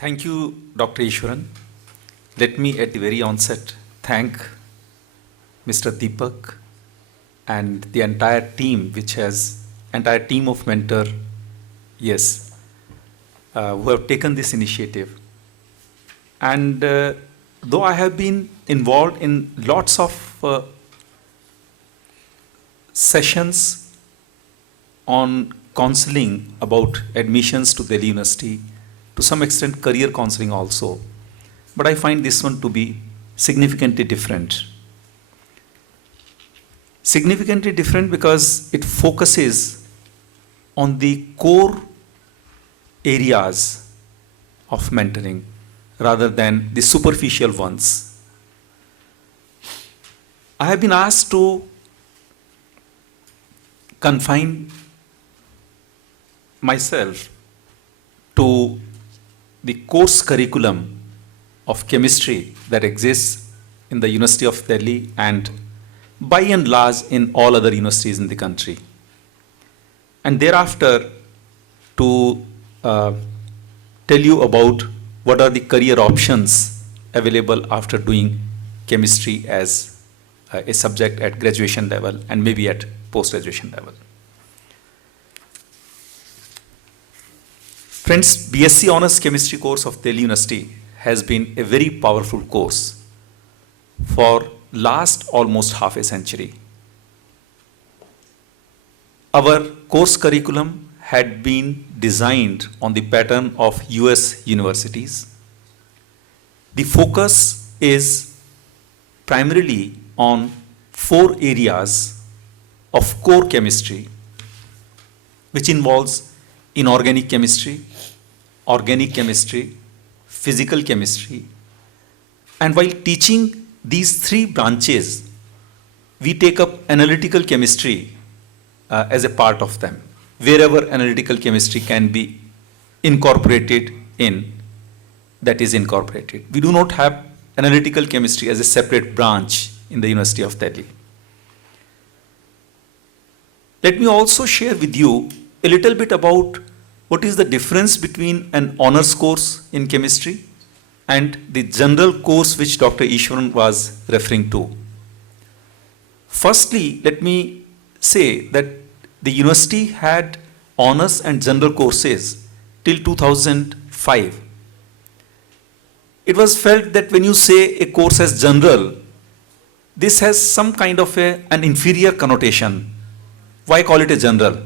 Thank you, Dr. Ishwaran. Let me at the very onset thank Mr. Deepak and the entire team, entire team of MentorYes, who have taken this initiative. And though I have been involved in lots of sessions on counseling about admissions to Delhi University, to some extent career counseling also, but I find this one to be significantly different. Significantly different because it focuses on the core areas of mentoring rather than the superficial ones. I have been asked to confine myself to the course curriculum of chemistry that exists in the University of Delhi and by and large in all other universities in the country. And thereafter to tell you about what are the career options available after doing chemistry as a subject at graduation level and maybe at post-graduation level. Friends, BSc Honors Chemistry course of Delhi University has been a very powerful course for last almost half a century. Our course curriculum had been designed on the pattern of US universities. The focus is primarily on 4 areas of core chemistry, which involves inorganic chemistry, organic chemistry, physical chemistry. And while teaching these 3 branches, we take up analytical chemistry as a part of them. Wherever analytical chemistry can be incorporated in, that is incorporated. We do not have analytical chemistry as a separate branch in the University of Delhi. Let me also share with you a little bit about what is the difference between an honors course in chemistry and the general course which Dr. Ishwaran was referring to. Firstly, let me say that the university had honors and general courses till 2005. It was felt that when you say a course as general, this has some kind of an inferior connotation. Why call it a general?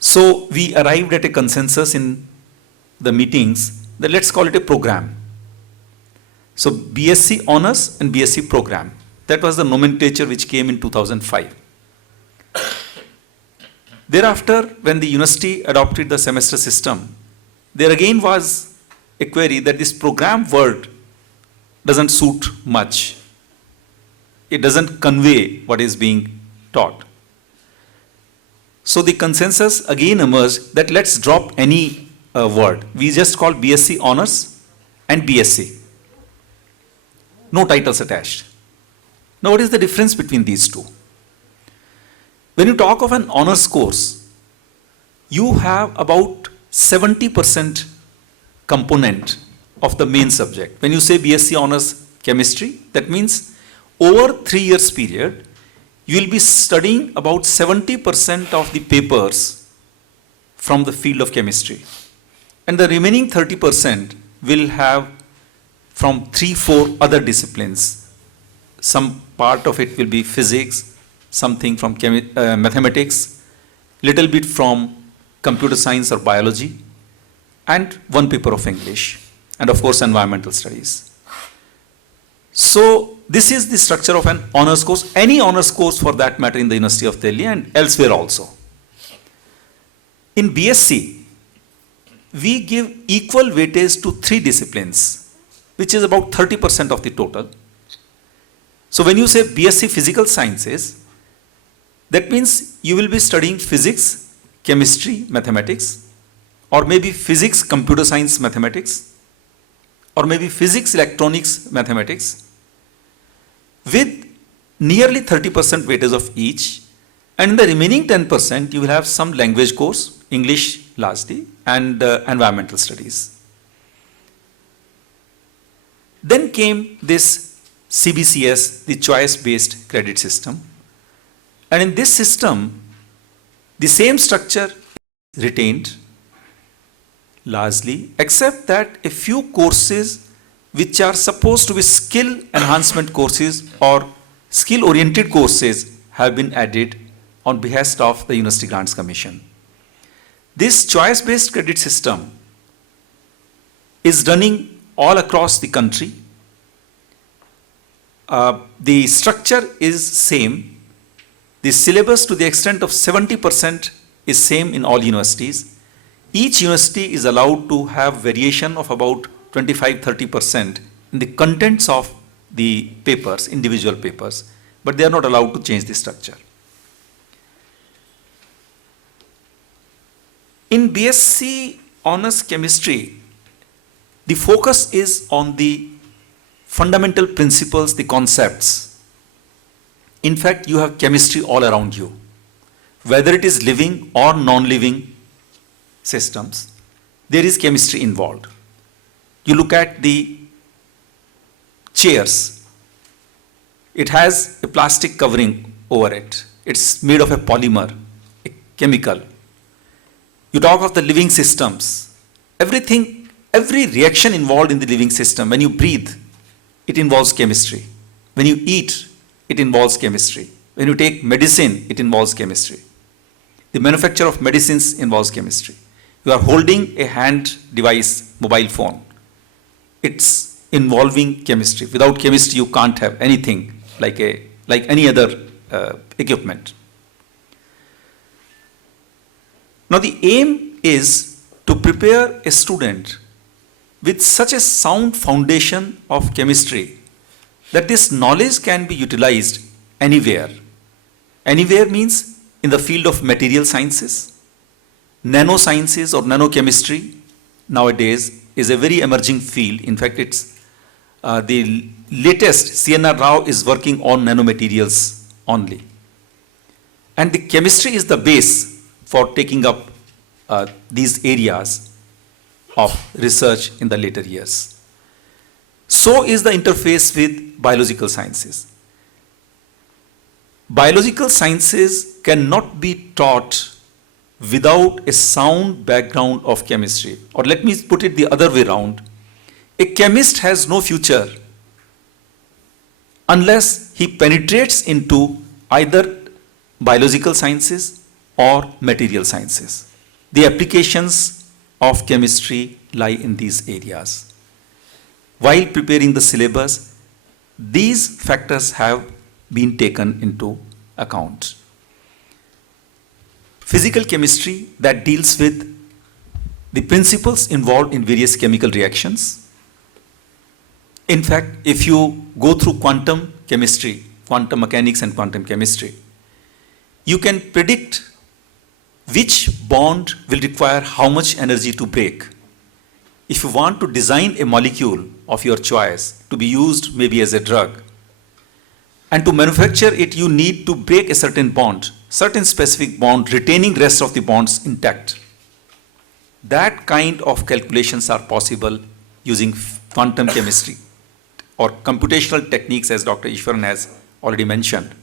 So we arrived at a consensus in the meetings that let's call it a program. So BSc Honors and BSc Program. That was the nomenclature which came in 2005. Thereafter, when the university adopted the semester system, there again was a query that this program word doesn't suit much. It doesn't convey what is being taught. So the consensus again emerged that let's drop any word. We just call BSc Honors and BSc. No titles attached. Now what is the difference between these two? When you talk of an honors course, you have about 70% component of the main subject. When you say BSc Honors Chemistry, that means over 3 years period, you will be studying about 70% of the papers from the field of chemistry. And the remaining 30% will have from 3-4 other disciplines. Some part of it will be physics, something from mathematics, little bit from computer science or biology, and 1 paper of English, and of course environmental studies. So this is the structure of an honors course, any honors course for that matter in the University of Delhi and elsewhere also. In BSc, we give equal weightage to 3 disciplines, which is about 30% of the total. So when you say BSc Physical Sciences, that means you will be studying physics, chemistry, mathematics, or maybe physics, computer science, mathematics, or maybe physics, electronics, mathematics, with nearly 30% weightage of each, and in the remaining 10% you will have some language course, English largely, and environmental studies. Then came this CBCS, the choice-based credit system. And in this system, the same structure is retained largely, except that a few courses which are supposed to be skill enhancement courses or skill-oriented courses have been added on behest of the University Grants Commission. This choice-based credit system is running all across the country. The structure is same. The syllabus to the extent of 70% is same in all universities. Each university is allowed to have variation of about 25-30% in the contents of the papers, individual papers, but they are not allowed to change the structure. In BSc Honors Chemistry, the focus is on the fundamental principles, the concepts. In fact, you have chemistry all around you. Whether it is living or non-living systems, there is chemistry involved. You look at the chairs. It has a plastic covering over it. It's made of a polymer, a chemical. You talk of the living systems. Everything, every reaction involved in the living system, when you breathe, it involves chemistry. When you eat, it involves chemistry. When you take medicine, it involves chemistry. The manufacture of medicines involves chemistry. You are holding a hand device, mobile phone. It's involving chemistry. Without chemistry, you can't have anything like any other equipment. Now, the aim is to prepare a student with such a sound foundation of chemistry that this knowledge can be utilized anywhere. Anywhere means in the field of material sciences, nanosciences or nanochemistry nowadays is a very emerging field. In fact, it's the latest C.N.R. Rao is working on nanomaterials only. And the chemistry is the base for taking up these areas of research in the later years. So is the interface with biological sciences. Biological sciences cannot be taught without a sound background of chemistry. Or let me put it the other way around. A chemist has no future unless he penetrates into either biological sciences or material sciences. The applications of chemistry lie in these areas. While preparing the syllabus, these factors have been taken into account. Physical chemistry that deals with the principles involved in various chemical reactions. In fact, if you go through quantum chemistry, quantum mechanics and quantum chemistry, you can predict which bond will require how much energy to break. If you want to design a molecule of your choice to be used maybe as a drug, and to manufacture it, you need to break a certain bond, certain specific bond, retaining rest of the bonds intact. That kind of calculations are possible using quantum chemistry or computational techniques, as Dr. Ishwaran has already mentioned.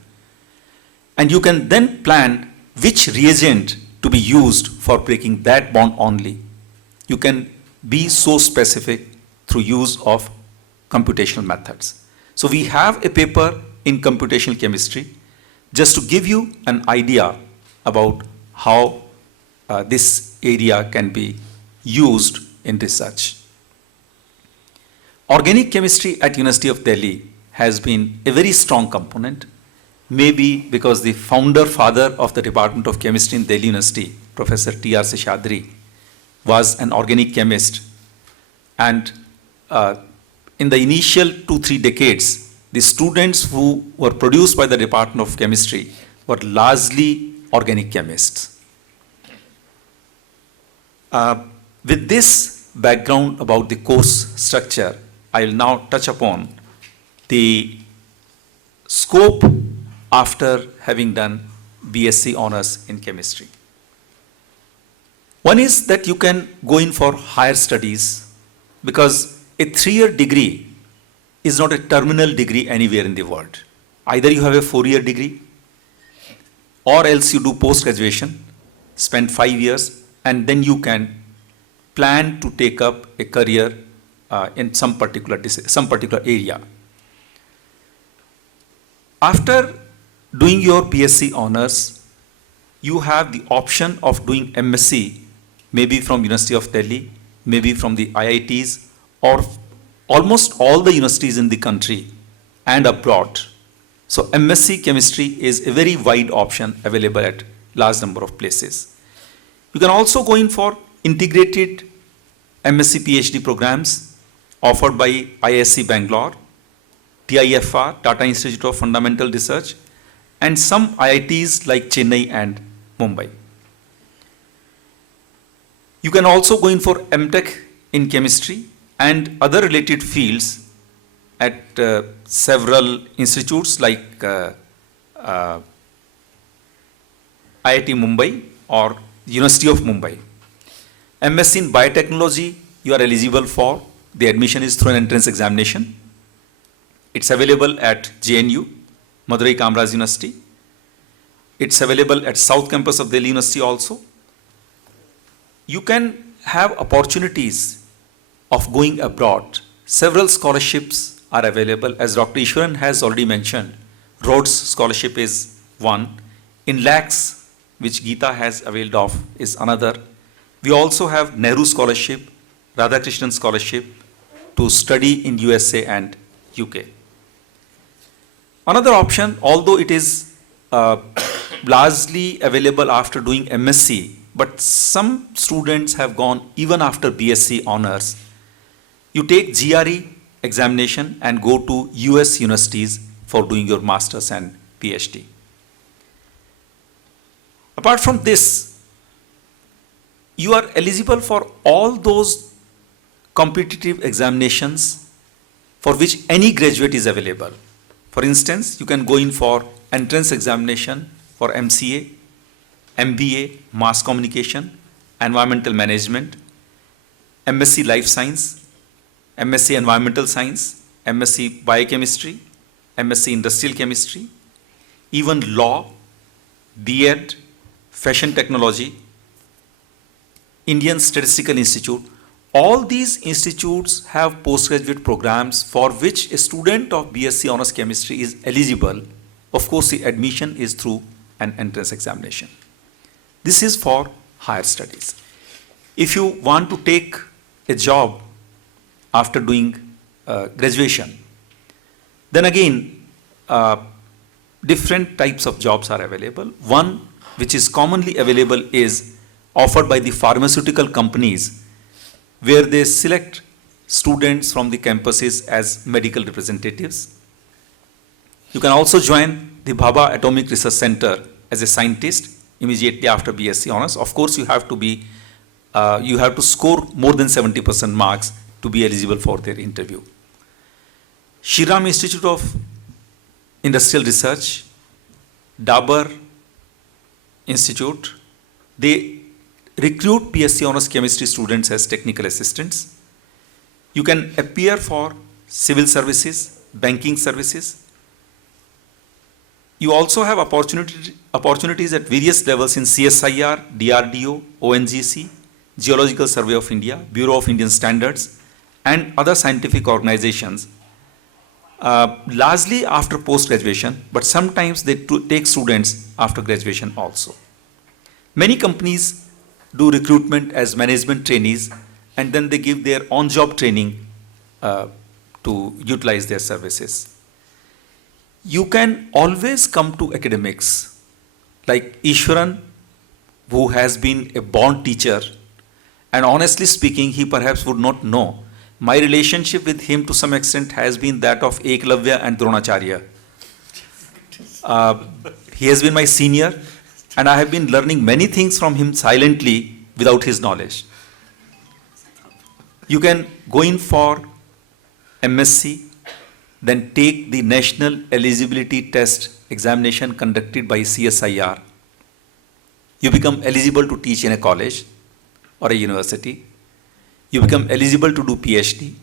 And you can then plan which reagent to be used for breaking that bond only. You can be so specific through use of computational methods. So we have a paper in computational chemistry just to give you an idea about how this area can be used in research. Organic chemistry at University of Delhi has been a very strong component, maybe because the father of the Department of Chemistry in Delhi University, Professor T.R. Seshadri, was an organic chemist. And in the initial 2-3 decades, the students who were produced by the Department of Chemistry were largely organic chemists. With this background about the course structure, I will now touch upon the scope after having done BSc Honors in Chemistry. One is that you can go in for higher studies because a 3-year degree is not a terminal degree anywhere in the world. Either you have a 4-year degree, or else you do post-graduation, spend 5 years, and then you can plan to take up a career in some particular area. After doing your BSc Honors, you have the option of doing M.Sc, maybe from University of Delhi, maybe from the IITs, or almost all the universities in the country and abroad. So M.Sc Chemistry is a very wide option available at large number of places. You can also go in for integrated M.Sc PhD programs offered by IISc Bangalore, TIFR, Tata Institute of Fundamental Research, and some IITs like Chennai and Mumbai. You can also go in for M.Tech in chemistry and other related fields at several institutes like IIT Mumbai or University of Mumbai. M.Sc in Biotechnology you are eligible for. The admission is through an entrance examination. It's available at JNU, Madurai Kamraj University. It's available at South Campus of Delhi University also. You can have opportunities of going abroad. Several scholarships are available. As Dr. Ishwaran has already mentioned, Rhodes Scholarship is one. In lakhs, which Geeta has availed of, is another. We also have Nehru Scholarship, Radhakrishnan Scholarship to study in USA and UK. Another option, although it is largely available after doing MSc, but some students have gone even after BSc Honors. You take GRE examination and go to US universities for doing your Masters and PhD. Apart from this, you are eligible for all those competitive examinations for which any graduate is available. For instance, you can go in for entrance examination for MCA, MBA, Mass Communication, Environmental Management, MSc Life Science, MSc Environmental Science, MSc Biochemistry, MSc Industrial Chemistry, even Law, B.Ed, Fashion Technology, Indian Statistical Institute. All these institutes have postgraduate programs for which a student of BSc Honors Chemistry is eligible. Of course, the admission is through an entrance examination. This is for higher studies. If you want to take a job after doing graduation, then again, different types of jobs are available. One which is commonly available is offered by the pharmaceutical companies, where they select students from the campuses as medical representatives. You can also join the Bhabha Atomic Research Center as a scientist immediately after BSc Honors. Of course, you have to score more than 70% marks to be eligible for their interview. Shriram Institute of Industrial Research, Dabur Institute, they recruit BSc Honors Chemistry students as technical assistants. You can appear for civil services, banking services. You also have opportunities at various levels in CSIR, DRDO, ONGC, Geological Survey of India, Bureau of Indian Standards, and other scientific organizations, largely after post-graduation, but sometimes they take students after graduation also. Many companies do recruitment as management trainees, and then they give their on-job training to utilize their services. You can always come to academics, like Ishwaran, who has been a born teacher, and honestly speaking, he perhaps would not know. My relationship with him to some extent has been that of Eklavya and Dronacharya. He has been my senior, and I have been learning many things from him silently without his knowledge. You can go in for MSc, then take the National Eligibility Test examination conducted by CSIR. You become eligible to teach in a college or a university. You become eligible to do PhD.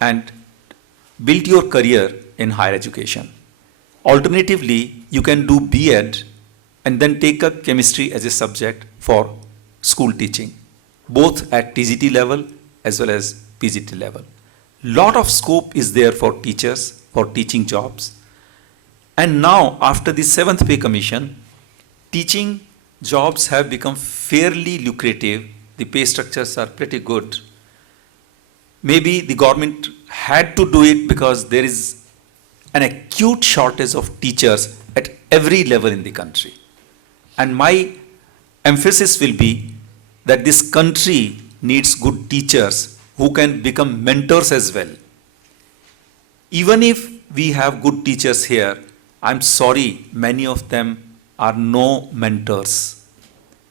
And build your career in higher education. Alternatively, you can do B.Ed and then take up chemistry as a subject for school teaching, both at TGT level as well as PGT level. Lot of scope is there for teachers, for teaching jobs. And now, after the 7th Pay Commission, teaching jobs have become fairly lucrative. The pay structures are pretty good. Maybe the government had to do it because there is an acute shortage of teachers at every level in the country. And my emphasis will be that this country needs good teachers who can become mentors as well. Even if we have good teachers here, I'm sorry, many of them are no mentors.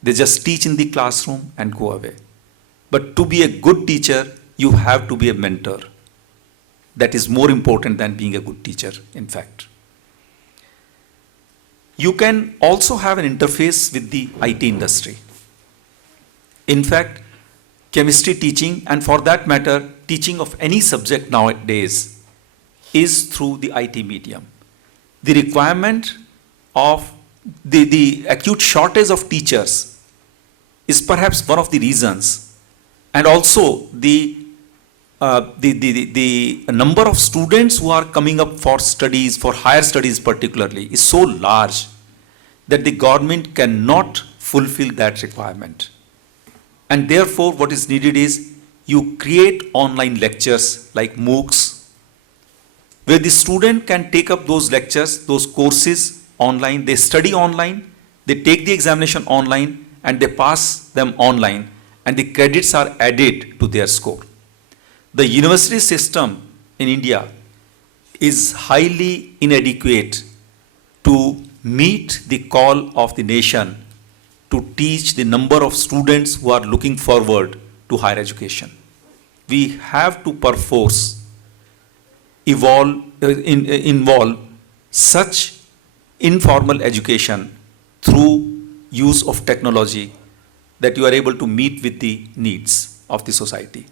They just teach in the classroom and go away. But to be a good teacher, you have to be a mentor. That is more important than being a good teacher, in fact. You can also have an interface with the IT industry. In fact, chemistry teaching, and for that matter, teaching of any subject nowadays, is through the IT medium. The requirement of the acute shortage of teachers is perhaps one of the reasons, and also the number of students who are coming up for studies, for higher studies particularly, is so large that the government cannot fulfill that requirement. And therefore, what is needed is you create online lectures like MOOCs, where the student can take up those lectures, those courses online, they study online, they take the examination online, and they pass them online, and the credits are added to their score. The university system in India is highly inadequate to meet the call of the nation to teach the number of students who are looking forward to higher education. We have to perforce involve such informal education through use of technology that you are able to meet with the needs of the society.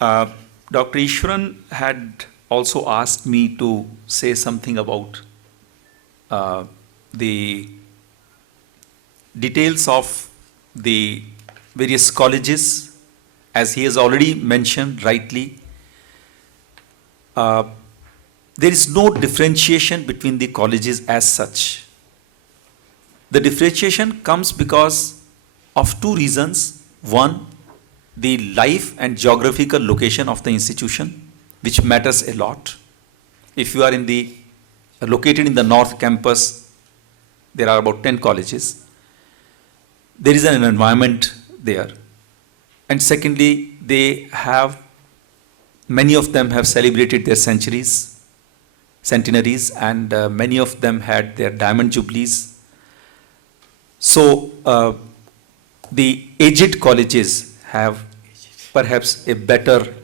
Dr. Ishwaran had also asked me to say something about the details of the various colleges. As he has already mentioned rightly, there is no differentiation between the colleges as such. The differentiation comes because of two reasons. One, the life and geographical location of the institution, which matters a lot. If you are located in the North Campus, there are about 10 colleges. There is an environment there. And secondly, many of them have celebrated their centenaries, and many of them had their diamond jubilees. So the aged colleges have perhaps a better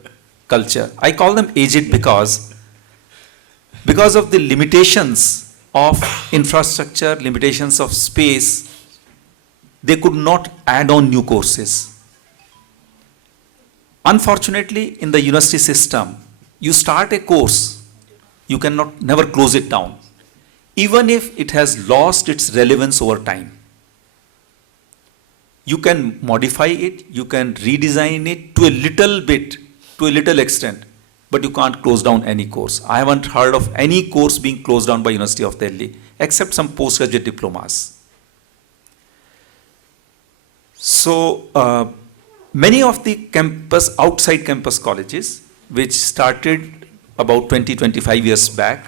culture. I call them aged because of the limitations of infrastructure, limitations of space, they could not add on new courses. Unfortunately, in the university system, you start a course, you cannot never close it down, even if it has lost its relevance over time. You can modify it, you can redesign it to a little bit, to a little extent, but you can't close down any course. I haven't heard of any course being closed down by University of Delhi, except some postgraduate diplomas. So, many of the outside campus colleges, which started about 20-25 years back,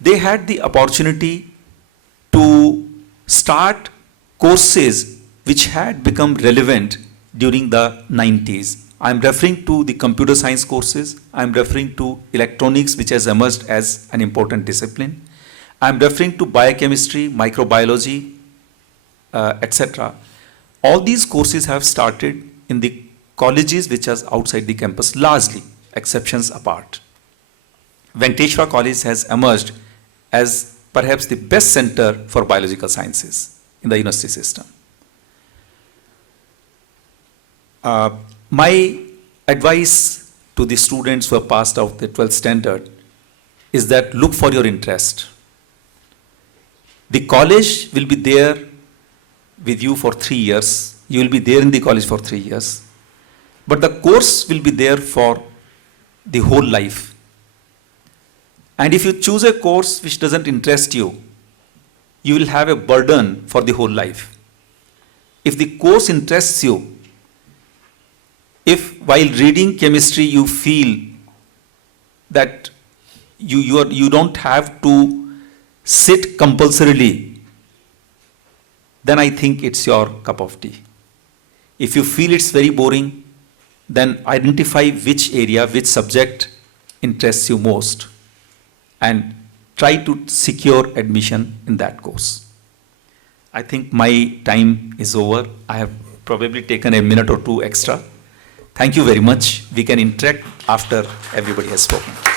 they had the opportunity to start courses which had become relevant during the 90s. I'm referring to the computer science courses. I'm referring to electronics, which has emerged as an important discipline. I'm referring to biochemistry, microbiology, etc. All these courses have started in the colleges which are outside the campus, largely, exceptions apart. Venkateshwara College has emerged as perhaps the best center for biological sciences in the university system. My advice to the students who have passed out the 12th standard is that look for your interest. The college will be there with you for 3 years. You will be there in the college for 3 years. But the course will be there for the whole life. And if you choose a course which doesn't interest you, you will have a burden for the whole life. If the course interests you, if while reading chemistry you feel that you don't have to sit compulsorily, then I think it's your cup of tea. If you feel it's very boring, then identify which area, which subject interests you most and try to secure admission in that course. I think my time is over. I have probably taken a minute or two extra. Thank you very much. We can interact after everybody has spoken.